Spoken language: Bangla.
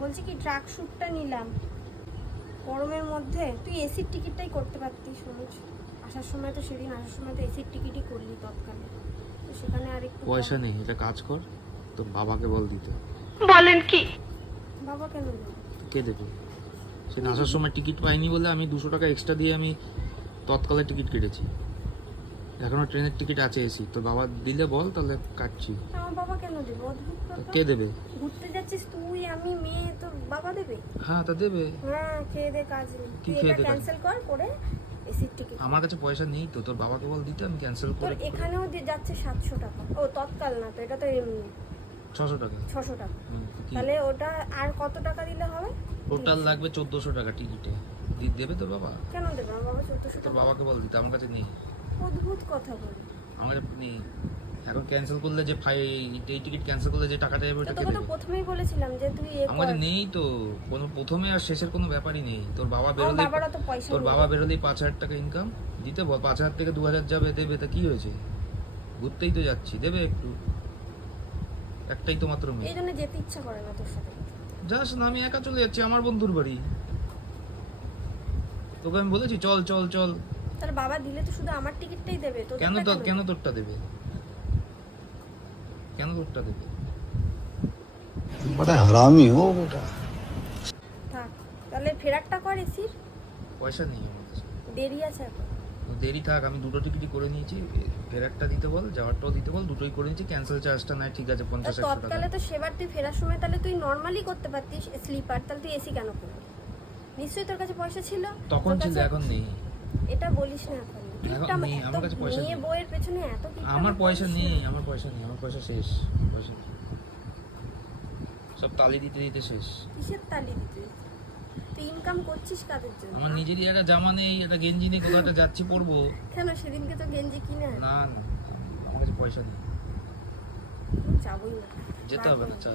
বলছি কি ট্রাক শ্যুটটা নিলাম গরমের মধ্যে, তুই এসির টিকিটটাই করতে পারতিস অনুজ। আসার সময় তো সেদিন আসার সময় তো এসির টিকিটই করলি তৎকালে, তো সেখানে আর একটু পয়সা নেই, এটা কাজ কর, তো বাবাকে বল দিতে। বলেন কি? বাবা কেন দেবে? কে দেবে? সে আসার সময় টিকিট পাইনি বলে আমি 200 টাকা এক্সট্রা দিয়ে আমি তৎকালে টিকিট কেটেছি। এখনো ট্রেনের টিকিট আছে এসি, তোর বাবা দিলে বল, তাহলে কাটছি। আমার বাবা কেন দেবে? অদ্ভুত ব্যাপার। কে দেবে? ঘুরতে যাচ্ছিস তুই, আমি, মেয়ে, তোর বাবা দেবে? হ্যাঁ তা দেবে। হ্যাঁ, খেয়ে দে কাজ নেই। কি তুই খেয়ে এটা দে কাজ? ক্যান্সেল কর, করে এসির টিকিট। আমার কাছে পয়সা নেই তো, তোর বাবাকে বল দিতে, আমি ক্যান্সেল তোর করে এখানেও যাচ্ছে 700 টাকা। ও তৎকাল না তো, এটা তো এমনি 600 টাকা। 600 টাকা। কি? তাহলে ওটা আর কত টাকা দিলে হবে? টোটাল লাগবে 1400 টাকা টিকিটে। দেবে তোর বাবা? কেন দেবে? আমার বাবা 1400 তোর টাকা। বাবাকে বল দিতে, আমার কাছে নেই। অদ্ভুত কথা বল। আমার কাছে নেই। এখন ক্যান্সেল করলে যে এই টিকিট ক্যান্সেল করলে যে টাকাটা যাবে ওটা কে তোকে তো দেবে? প্রথমেই বলেছিলাম যে তুই আমার কাছে নেই তো, কোনো প্রথমে আর শেষের কোনো ব্যাপারই নেই। তোর বাবা আমার বেরোলেই, বাবারও তো পয়সা তোর নেই। বাবা বেরোলেই 5000 টাকা ইনকাম দিতে বল। 5000 থেকে 2000 যাবে, দেবে, তা কি হয়েছে? ঘুরতেই তো যাচ্ছি, দেবে একটু। একটাই তো মাত্র মেয়ে। এই জন্য যেতে ইচ্ছা করে না তোর সাথে। যাস না, আমি একা চলে যাচ্ছি আমার বন্ধুর বাড়ি। তোকে আমি বলেছি চল চল চল। তার বাবা দিলে তো শুধু আমার টিকিটটাই দেবে, তো কেন তোরটা দেবে? কেন তোরটা দেবে? बड़ा हरामी हो बेटा। থাক, তাহলে ফেরারটা কর এসির। পয়সা নেই আমার কাছে। দেরি আছে এখন। দেরি থাক, আমি দুটো টিকিটই করে নিয়েছি। ফেরারটা দিতে বল, যাওয়ারটাও দিতে বল, দুটোই করে নিয়েছি। ক্যান্সেল চার্জটা নাই, ঠিক আছে, 50-100 টাকা। তৎকালে তো সেবার তুই ফেরার সময় তাহলে তুই নর্মালি করতে পারতিস স্লিপার, তাহলে তুই এসি কেন করবি? নিশ্চয়ই তোর কাছে পয়সা ছিল। তখন তোর ছিল, কাছে- এখন নেই। এটা বলিস না এখন। এখন নেই, আমার কাছে পয়সা মেয়ে নেই। বইয়ের পেছনে এত কি? আমার পয়সা নেই, আমার পয়সা নেই, আমার পয়সা শেষ। পয়সা সব তালি দিতে দিতে শেষ। কিসের তালি দিতে? তুই ইনকাম করছিস কাদের জন্য? আমার নিজেরই একটা জামা নেই, একটা গেঞ্জি নেই, কোথাও একটা যাচ্ছি পরবো। কেন সেদিনকে তো গেঞ্জি কিনে আন। না না, আমার কাছে পয়সা নেই। যাবোই না। যেতে হবে না, চল।